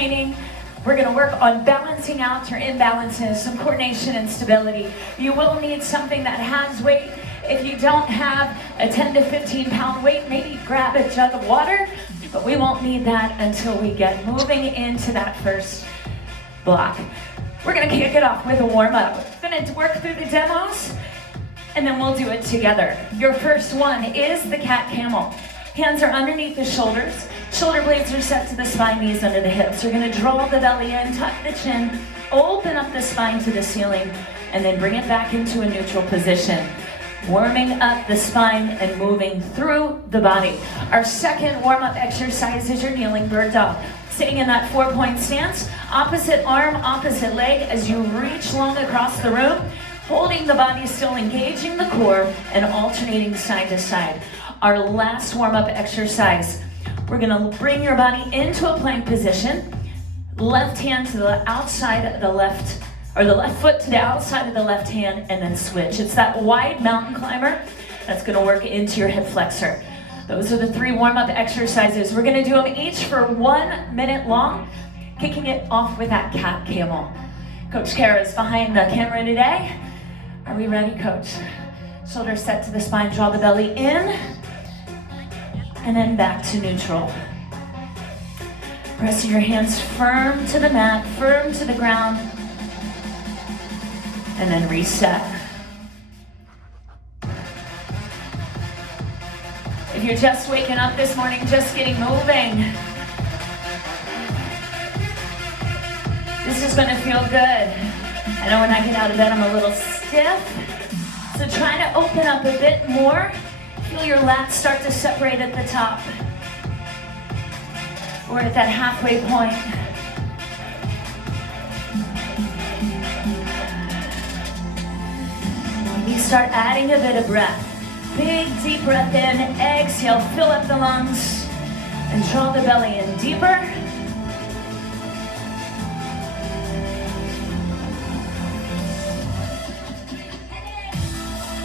training. We're gonna work on balancing out your imbalances, some coordination and stability. You will need something that has weight. If you don't have a 10 to 15 pound weight, maybe grab a jug of water, but we won't need that until we get moving into that first block. We're gonna kick it off with a warm up. We're gonna work through the demos, and then we'll do it together. Your first one is the cat camel. Hands are underneath the shoulders. Shoulder blades are set to the spine, knees under the hips. You're gonna draw the belly in, tuck the chin, open up the spine to the ceiling, and then bring it back into a neutral position. Warming up the spine and moving through the body. Our second warm-up exercise is your kneeling bird dog. Sitting in that 4-point stance, opposite arm, opposite leg as you reach long across the room, holding the body still, engaging the core, and alternating side to side. Our last warm-up exercise, we're gonna bring your body into a plank position, left hand to the outside of the left, or the left foot to the outside of the left hand, and then switch. It's that wide mountain climber that's gonna work into your hip flexor. Those are the 3 warm-up exercises. We're gonna do them each for 1 minute long, kicking it off with that cat camel. Coach Kara is behind the camera today. Are we ready, Coach? Shoulders set to the spine, draw the belly in, and then back to neutral. Pressing your hands firm to the mat, firm to the ground, and then reset. If you're just waking up this morning, just getting moving, this is gonna feel good. I know when I get out of bed, I'm a little stiff, so try to open up a bit more. Feel your lats start to separate at the top. We're at that halfway point. Maybe start adding a bit of breath. Big, deep breath in, exhale, fill up the lungs, and draw the belly in deeper.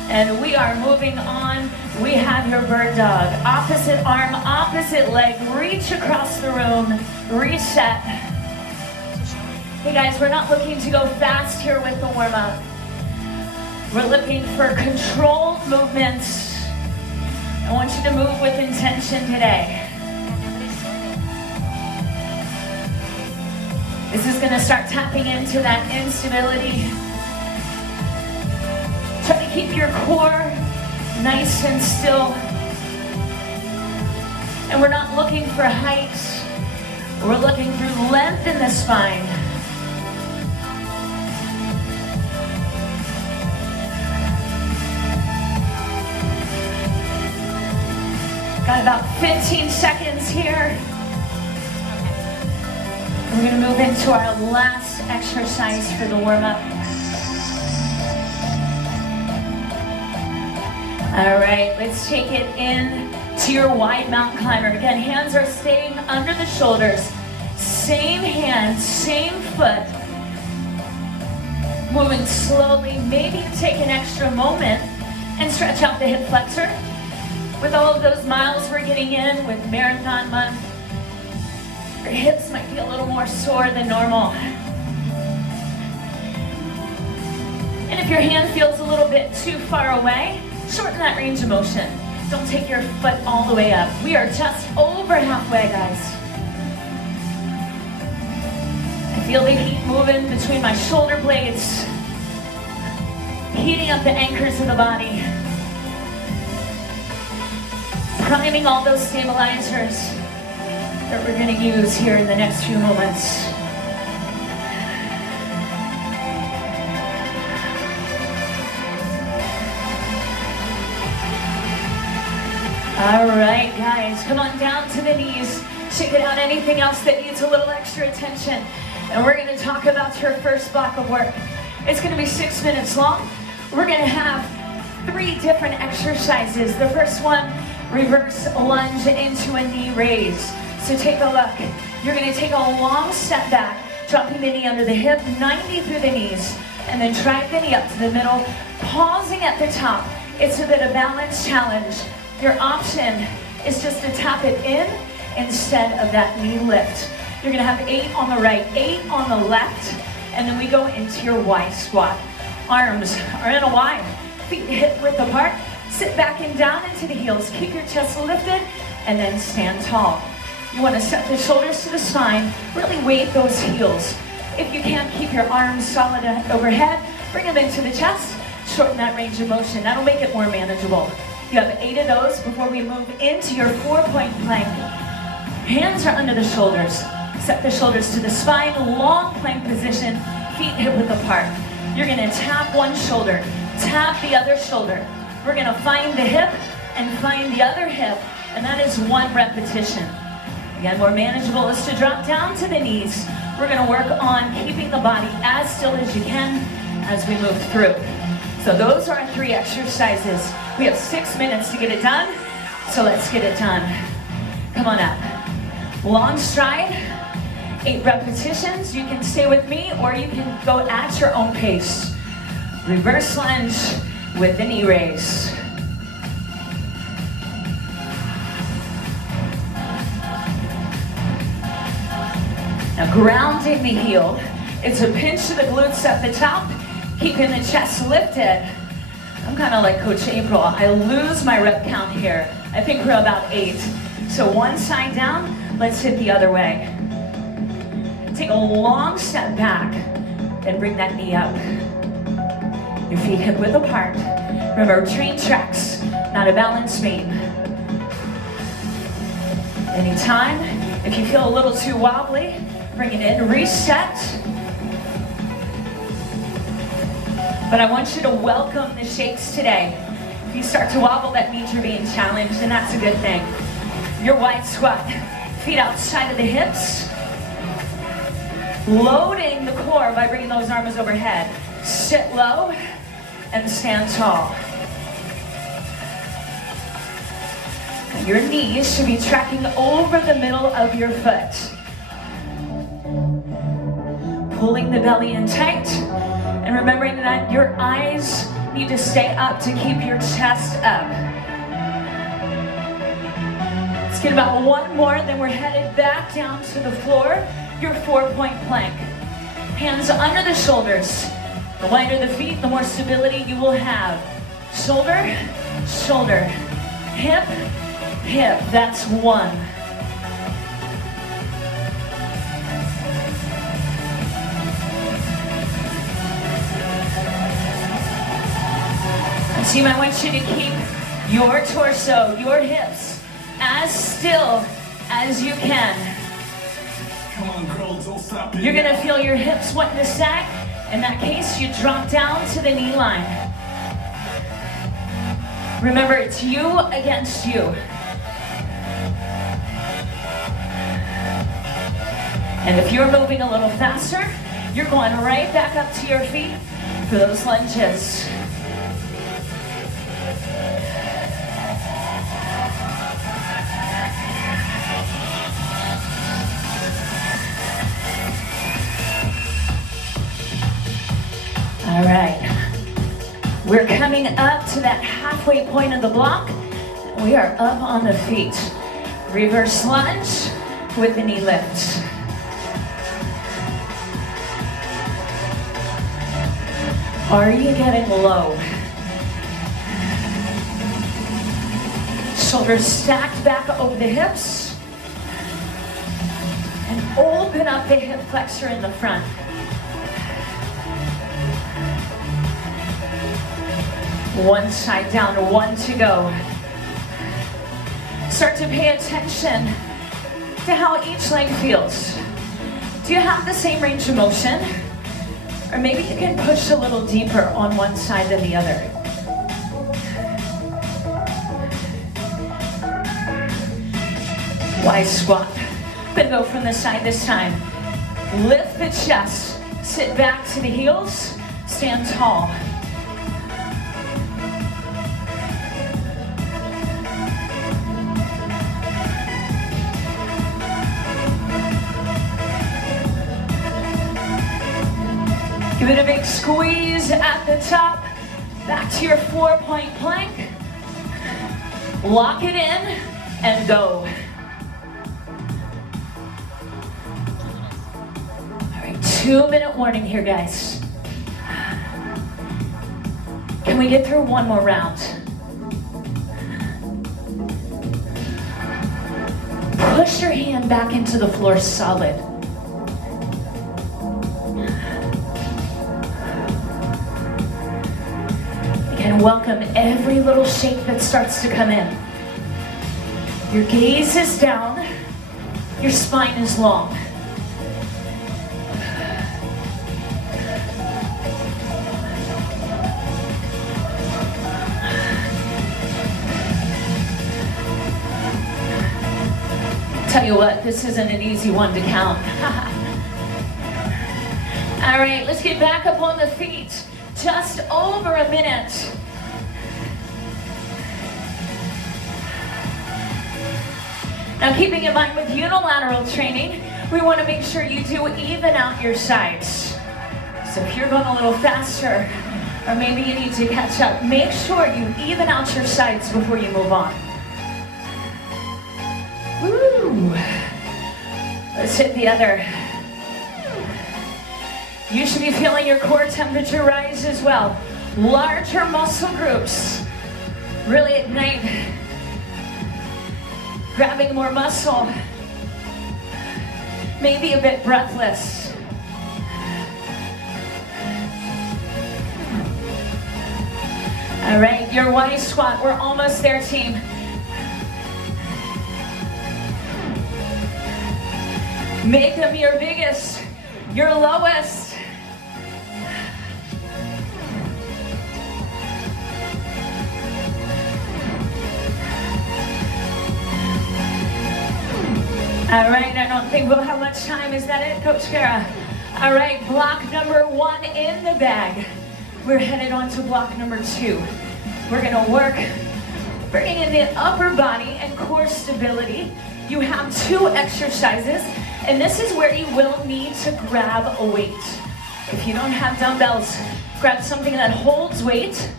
And we are moving on. We have your bird dog. Opposite arm, opposite leg, reach across the room, reset. Hey guys, we're not looking to go fast here with the warm-up. We're looking for controlled movements. I want you to move with intention today. This is gonna start tapping into that instability. Try to keep your core nice and still. And we're not looking for height. We're looking through length in the spine. Got about 15 seconds here. We're gonna move into our last exercise for the warm-up. All right, let's take it in to your wide mountain climber. Again, hands are staying under the shoulders. Same hand, same foot. Moving slowly, maybe take an extra moment and stretch out the hip flexor. With all of those miles we're getting in with Marathon Month, your hips might be a little more sore than normal. And if your hand feels a little bit too far away, shorten that range of motion. Don't take your foot all the way up. We are just over halfway, guys. I feel the heat moving between my shoulder blades, heating up the anchors of the body, priming all those stabilizers that we're going to use here in the next few moments. All right, guys, come on down to the knees. Shake it out. Anything else that needs a little extra attention. And we're going to talk about your first block of work. It's going to be 6 minutes long. We're going to have 3 different exercises. The first one, reverse lunge into a knee raise. So take a look. You're going to take a long step back, dropping the knee under the hip, 90 through the knees, and then drag the knee up to the middle, pausing at the top. It's a bit of balance challenge. Your option is just to tap it in instead of that knee lift. You're gonna have 8 on the right, 8 on the left, and then we go into your Y squat. Arms are in a Y, feet hip width apart. Sit back and down into the heels. Keep your chest lifted, and then stand tall. You wanna set the shoulders to the spine, really weight those heels. If you can't keep your arms solid overhead, bring them into the chest, shorten that range of motion. That'll make it more manageable. You have 8 of those before we move into your 4-point plank. Hands are under the shoulders. Set the shoulders to the spine, long plank position, feet hip width apart. You're gonna tap one shoulder, tap the other shoulder. We're gonna find the hip and find the other hip, and that is 1 repetition. Again, more manageable is to drop down to the knees. We're gonna work on keeping the body as still as you can as we move through. So those are our 3 exercises. We have 6 minutes to get it done, so let's get it done. Come on up. Long stride, 8 repetitions. You can stay with me or you can go at your own pace. Reverse lunge with the knee raise. Now grounding the heel. It's a pinch to the glutes at the top, keeping the chest lifted. I'm kind of like Coach April. I lose my rep count here. I think we're about 8. So one side down, let's hit the other way. Take a long step back, then bring that knee up. Your feet hip width apart. Remember, train tracks, not a balance beam. Anytime, if you feel a little too wobbly, bring it in, reset. But I want you to welcome the shakes today. If you start to wobble, that means you're being challenged, and that's a good thing. Your wide squat, feet outside of the hips. Loading the core by bringing those arms overhead. Sit low and stand tall. Your knees should be tracking over the middle of your foot. Pulling the belly in tight, and remembering that your eyes need to stay up to keep your chest up. Let's get about 1 more, then we're headed back down to the floor, your 4-point plank. Hands under the shoulders. The wider the feet, the more stability you will have. Shoulder, shoulder, hip, hip. That's 1. So I want you to keep your torso, your hips, as still as you can. Come on, girl, don't stop it. You're gonna feel your hips wanting to sag. In that case, you drop down to the knee line. Remember, it's you against you. And if you're moving a little faster, you're going right back up to your feet for those lunges. All right, we're coming up to that halfway point of the block. We are up on the feet. Reverse lunge with the knee lift. Are you getting low? Shoulders stacked back over the hips. And open up the hip flexor in the front. One side down, 1 to go. Start to pay attention to how each leg feels. Do you have the same range of motion? Or maybe you can push a little deeper on one side than the other. Y squat. I'm gonna go from the side this time. Lift the chest, sit back to the heels, stand tall. Give it a big squeeze at the top. Back to your 4-point plank. Lock it in and go. 2-minute warning here, guys. Can we get through one more round? Push your hand back into the floor solid. And welcome every little shake that starts to come in. Your gaze is down, your spine is long. Tell you what, this isn't an easy one to count. All right, let's get back up on the feet. Just over a minute. Now, keeping in mind with unilateral training, we want to make sure you do even out your sides. So if you're going a little faster, or maybe you need to catch up, make sure you even out your sides before you move on. Woo! Let's hit the other. You should be feeling your core temperature rise as well. Larger muscle groups really ignite, grabbing more muscle, maybe a bit breathless. All right, your Y squat, we're almost there, team. Make them your biggest, your lowest. All right, I don't think we'll have much time. Is that it, Coach Kara? All right, block number 1 in the bag. We're headed on to block number 2. We're gonna work bringing in the upper body and core stability. You have 2 exercises, and this is where you will need to grab a weight. If you don't have dumbbells, grab something that holds weight.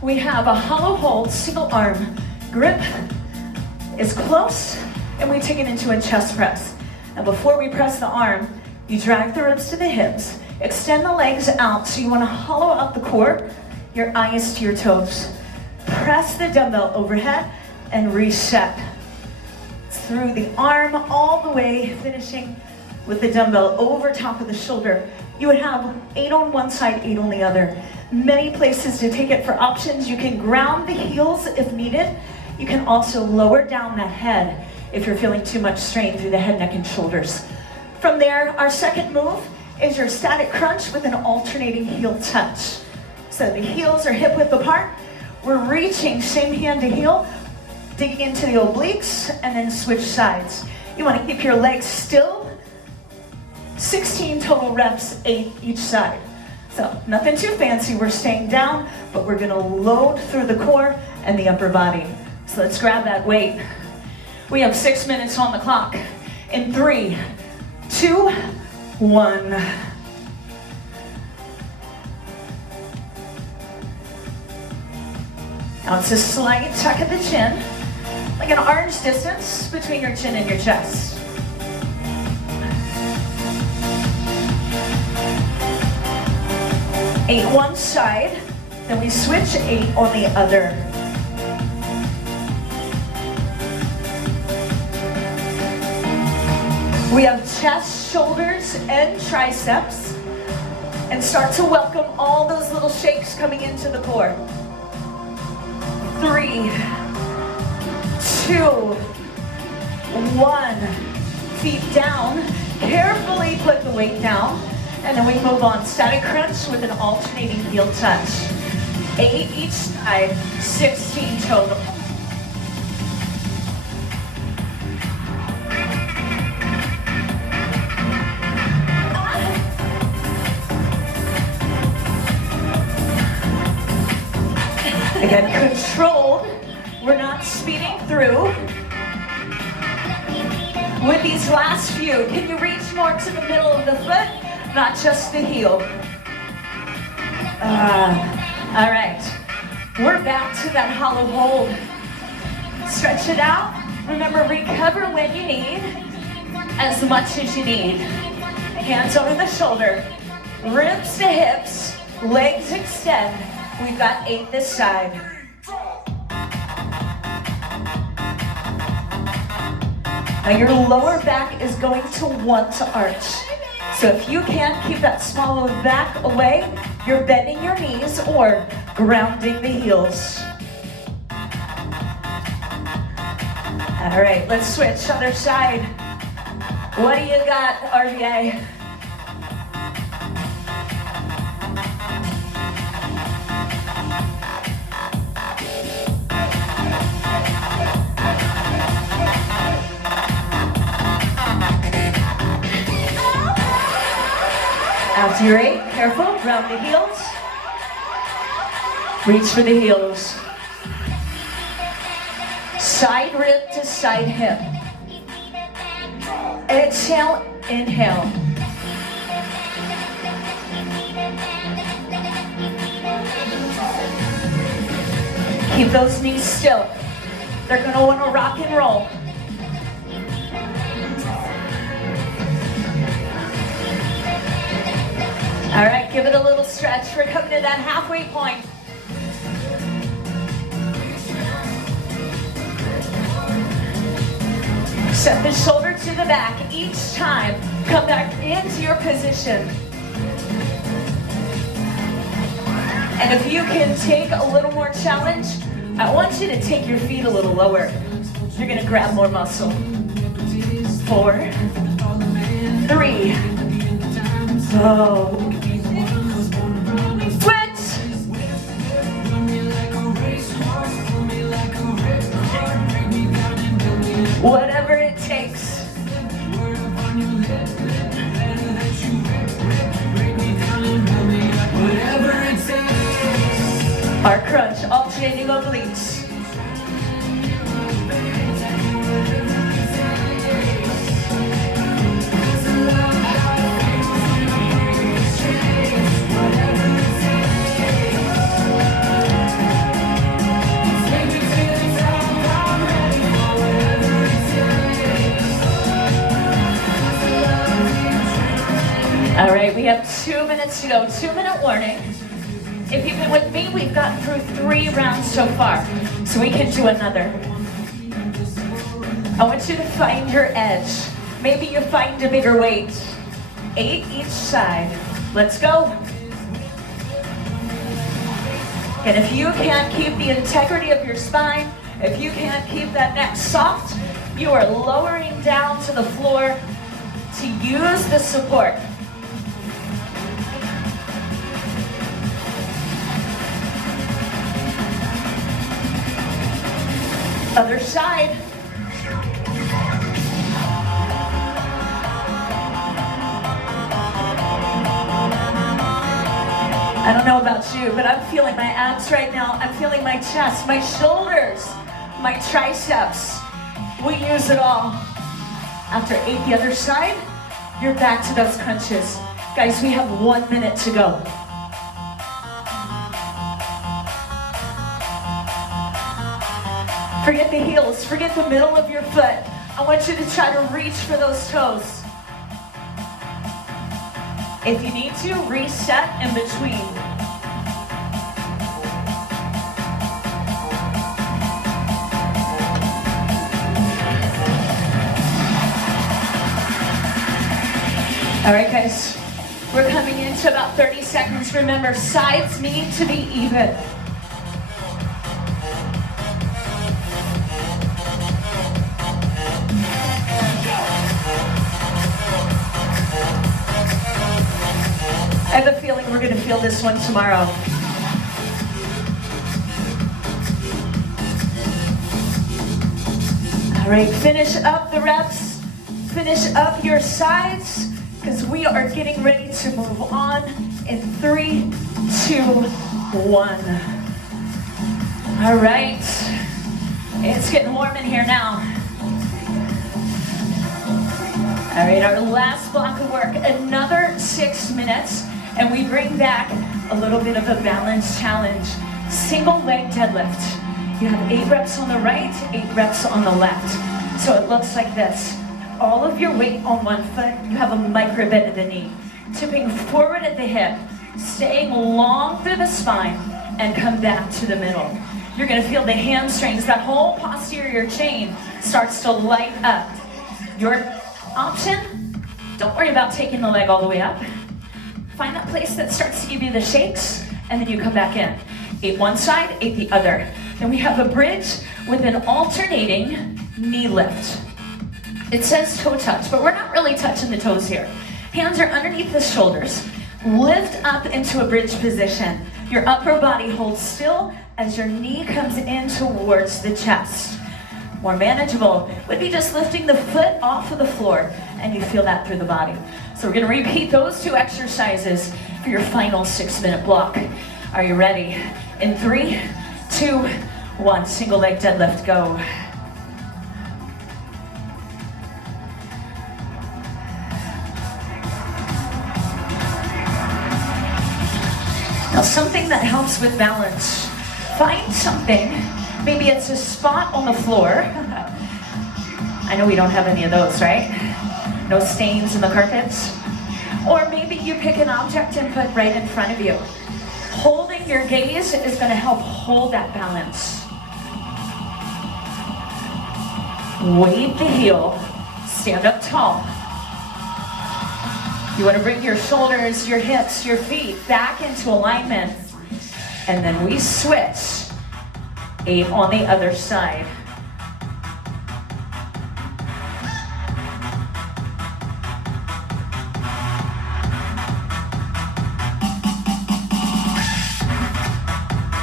We have a hollow hold, single arm grip is close, and we take it into a chest press. And before we press the arm, you drag the ribs to the hips, extend the legs out, so you want to hollow out the core, your eyes to your toes. Press the dumbbell overhead and reset. Through the arm all the way, finishing with the dumbbell over top of the shoulder. You would have 8 on one side, 8 on the other. Many places to take it for options. You can ground the heels if needed. You can also lower down that head if you're feeling too much strain through the head, neck, and shoulders. From there, our second move is your static crunch with an alternating heel touch. So the heels are hip width apart. We're reaching same hand to heel, digging into the obliques, and then switch sides. You want to keep your legs still. 16 total reps, 8 each side. So nothing too fancy. We're staying down, but we're going to load through the core and the upper body. So let's grab that weight. We have 6 minutes on the clock. In 3, 2, 1. Now it's a slight tuck of the chin, like an arm's distance between your chin and your chest. Eight one side, then we switch 8 on the other. We have chest, shoulders, and triceps, and start to welcome all those little shakes coming into the core. 3, 2, 1. Feet down. Carefully put the weight down, and then we move on. Static crunch with an alternating heel touch. 8 each side, 16 total. Again, controlled. We're not speeding through. With these last few, can you reach more to the middle of the foot, not just the heel? All right, we're back to that hollow hold. Stretch it out. Remember, recover when you need, as much as you need. Hands over the shoulder, ribs to hips, legs extend. We've got 8 this side. Now your lower back is going to want to arch. So if you can't keep that small of back away, you're bending your knees or grounding the heels. All right, let's switch, other side. What do you got, RVA? After you're 8, careful, round the heels. Reach for the heels. Side rib to side hip. Exhale, inhale. Keep those knees still. They're gonna wanna rock and roll. All right, give it a little stretch. We're coming to that halfway point. Set the shoulder to the back each time. Come back into your position. And if you can take a little more challenge, I want you to take your feet a little lower. You're gonna grab more muscle. 4, 3, go. Whatever it takes. Our crunch, alternating obliques. All right, we have 2 minutes to go. 2-minute warning. If you've been with me, we've gotten through 3 rounds so far, so we can do another. I want you to find your edge. Maybe you find a bigger weight. 8 each side. Let's go. And if you can't keep the integrity of your spine, if you can't keep that neck soft, you are lowering down to the floor to use the support. Other side. I don't know about you, but I'm feeling my abs right now. I'm feeling my chest, my shoulders, my triceps. We use it all. After 8, the other side, you're back to those crunches. Guys, we have 1 minute to go. Forget the heels, forget the middle of your foot. I want you to try to reach for those toes. If you need to, reset in between. All right, guys, we're coming into about 30 seconds. Remember, sides need to be even. I have a feeling we're going to feel this one tomorrow. All right, finish up the reps. Finish up your sides, because we are getting ready to move on in 3, 2, 1. All right, it's getting warm in here now. All right, our last block of work, another 6 minutes. And we bring back a little bit of a balance challenge. Single leg deadlift. You have 8 reps on the right, 8 reps on the left. So it looks like this. all of your weight on one foot. You have a micro bend of the knee. Tipping forward at the hip, staying long through the spine, and come back to the middle. You're gonna feel the hamstrings, that whole posterior chain starts to light up. Your option, don't worry about taking the leg all the way up. Find that place that starts to give you the shakes, and then you come back in. 8 one side, 8 the other. Then we have a bridge with an alternating knee lift. It says toe touch, but we're not really touching the toes here. Hands are underneath the shoulders. Lift up into a bridge position. Your upper body holds still as your knee comes in towards the chest. More manageable would be just lifting the foot off of the floor, and you feel that through the body. So we're gonna repeat those 2 exercises for your final 6-minute block. Are you ready? In 3, 2, 1, single leg deadlift, go. Now something that helps with balance, find something, maybe it's a spot on the floor. I know we don't have any of those, right? No stains in the carpets. Or maybe you pick an object and put right in front of you. Holding your gaze is gonna help hold that balance. Wave the heel, stand up tall. You want to bring your shoulders, your hips, your feet back into alignment. And then we switch. 8 on the other side.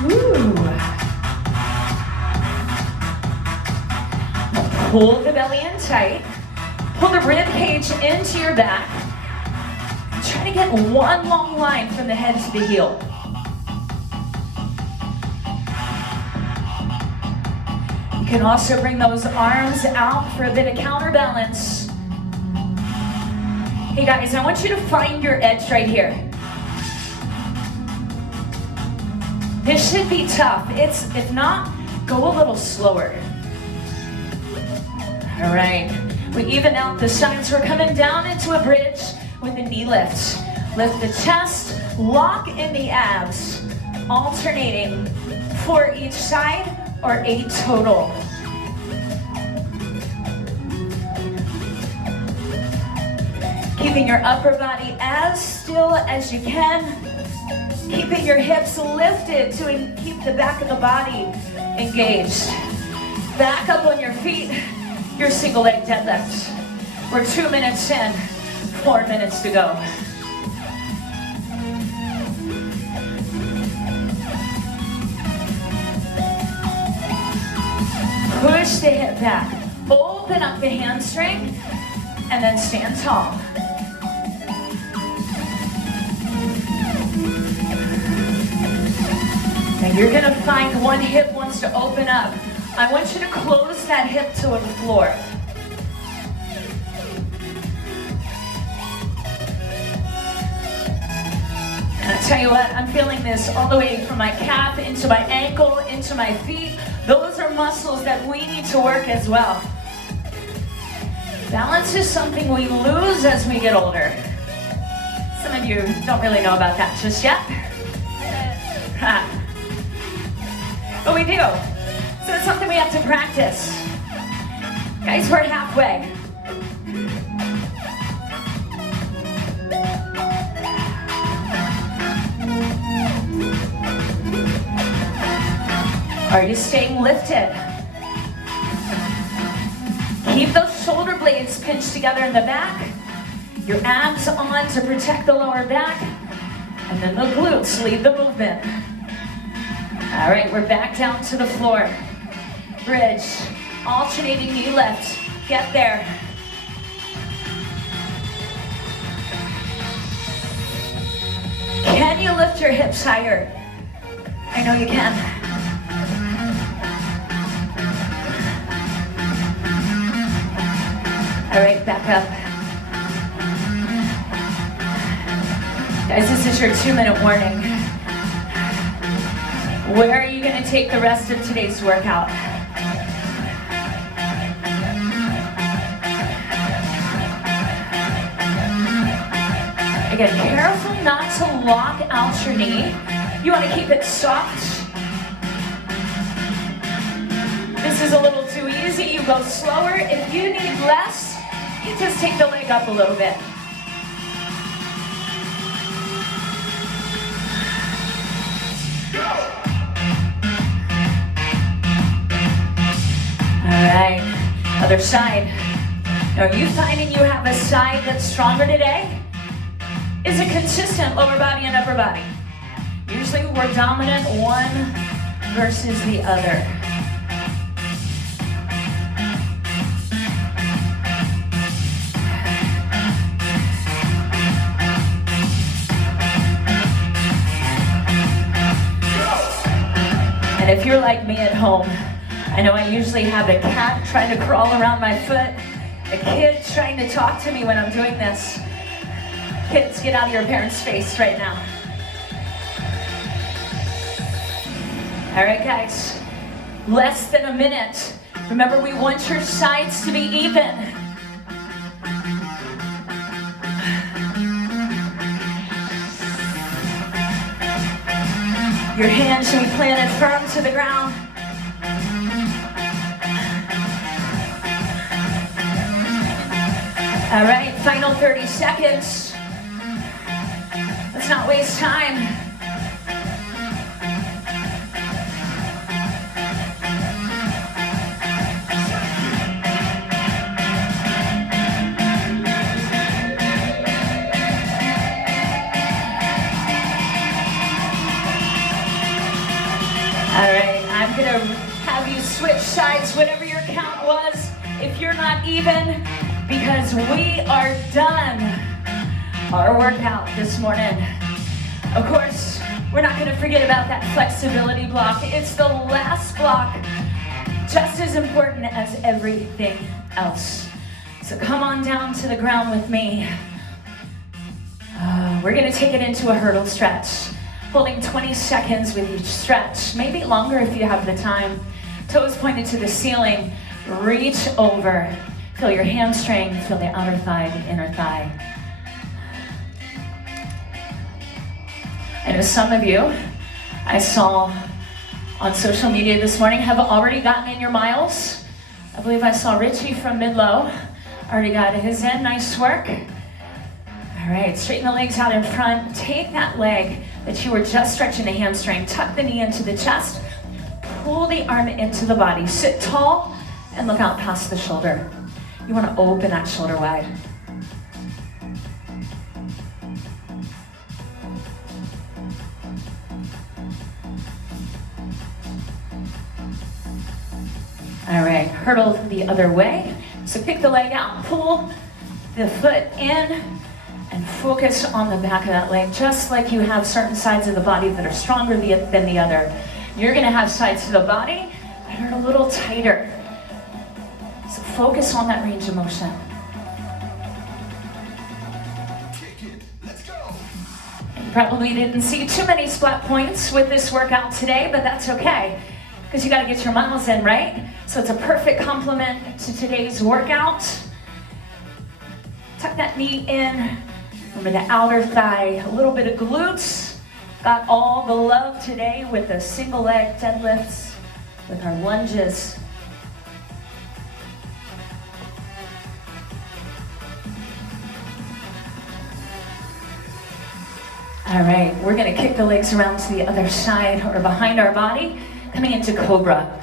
Woo. Now pull the belly in tight. Pull the rib cage into your back. Try to get one long line from the head to the heel. You can also bring those arms out for a bit of counterbalance. Hey guys, I want you to find your edge right here. This should be tough. If not, go a little slower. All right, we even out the sides. We're coming down into a bridge with a knee lift. Lift the chest, lock in the abs, alternating 4 each side or 8 total. Keeping your upper body as still as you can. Keeping your hips lifted to keep the back of the body engaged. Back up on your feet, your single leg deadlift. We're 2 minutes in, 4 minutes to go. Push the hip back, open up the hamstring, and then stand tall. And you're gonna find one hip wants to open up. I want you to close that hip to the floor. And I tell you what, I'm feeling this all the way from my calf into my ankle, into my feet. Those are muscles that we need to work as well. Balance is something we lose as we get older. Some of you don't really know about that just yet. But we do. So it's something we have to practice. Guys, we're halfway. Are you staying lifted? Keep those shoulder blades pinched together in the back. Your abs on to protect the lower back. And then the glutes lead the movement. All right, we're back down to the floor. Bridge, alternating knee lift. Get there. Can you lift your hips higher? I know you can. All right, back up. Guys, this is your 2-minute warning. Where are you going to take the rest of today's workout? Again, careful not to lock out your knee. You want to keep it soft. This is a little too easy. You go slower. If you need less, you just take the leg up a little bit. All right, other side. Now, are you finding you have a side that's stronger today? Is it consistent, lower body and upper body? Usually we're dominant one versus the other. And if you're like me at home, I know I usually have a cat trying to crawl around my foot, a kid trying to talk to me when I'm doing this. Kids, get out of your parents' face right now. All right, guys, less than a minute. Remember, we want your sides to be even. Your hands should be planted firm to the ground. All right, final 30 seconds. Let's not waste time. All right, I'm gonna have you switch sides, whatever your count was, if you're not even, because we are done our workout this morning. Of course, we're not gonna forget about that flexibility block. It's the last block, just as important as everything else. So come on down to the ground with me. We're gonna take it into a hurdle stretch, holding 20 seconds with each stretch, maybe longer if you have the time. Toes pointed to the ceiling, reach over. Feel your hamstring, feel the outer thigh, the inner thigh. I know some of you, I saw on social media this morning, have already gotten in your miles. I believe I saw Richie from Midlow already got his in, nice work. All right, straighten the legs out in front. Take that leg that you were just stretching the hamstring, tuck the knee into the chest, pull the arm into the body. Sit tall and look out past the shoulder. You want to open that shoulder wide. All right, hurdle the other way. So kick the leg out, pull the foot in, and focus on the back of that leg, just like you have certain sides of the body that are stronger than the other. You're gonna have sides to the body that are a little tighter. So focus on that range of motion. You probably didn't see too many splat points with this workout today, but that's okay, because you gotta get your miles in, right? So it's a perfect complement to today's workout. Tuck that knee in. Remember the outer thigh, a little bit of glutes. Got all the love today with the single leg deadlifts, with our lunges. All right, we're gonna kick the legs around to the other side or behind our body, coming into Cobra.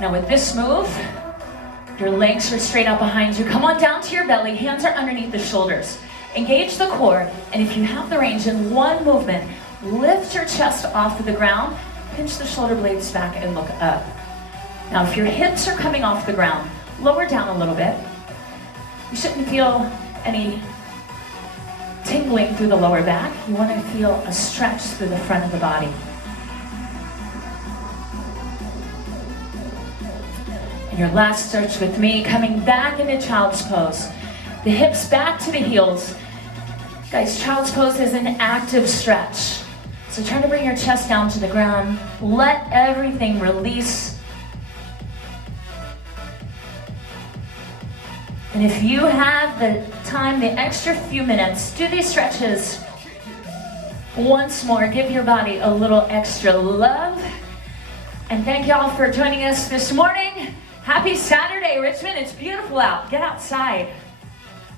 Now with this move, your legs are straight out behind you. Come on down to your belly, hands are underneath the shoulders. Engage the core, and if you have the range in one movement, lift your chest off of the ground, pinch the shoulder blades back and look up. Now if your hips are coming off the ground, lower down a little bit. You shouldn't feel any tingling through the lower back. You want to feel a stretch through the front of the body. And your last stretch with me, coming back into child's pose. The hips back to the heels. Guys, child's pose is an active stretch. So try to bring your chest down to the ground. Let everything release. And if you have the time, the extra few minutes, do these stretches Once more, give your body a little extra love. And thank y'all for joining us this morning. Happy Saturday, Richmond. It's beautiful out. Get outside.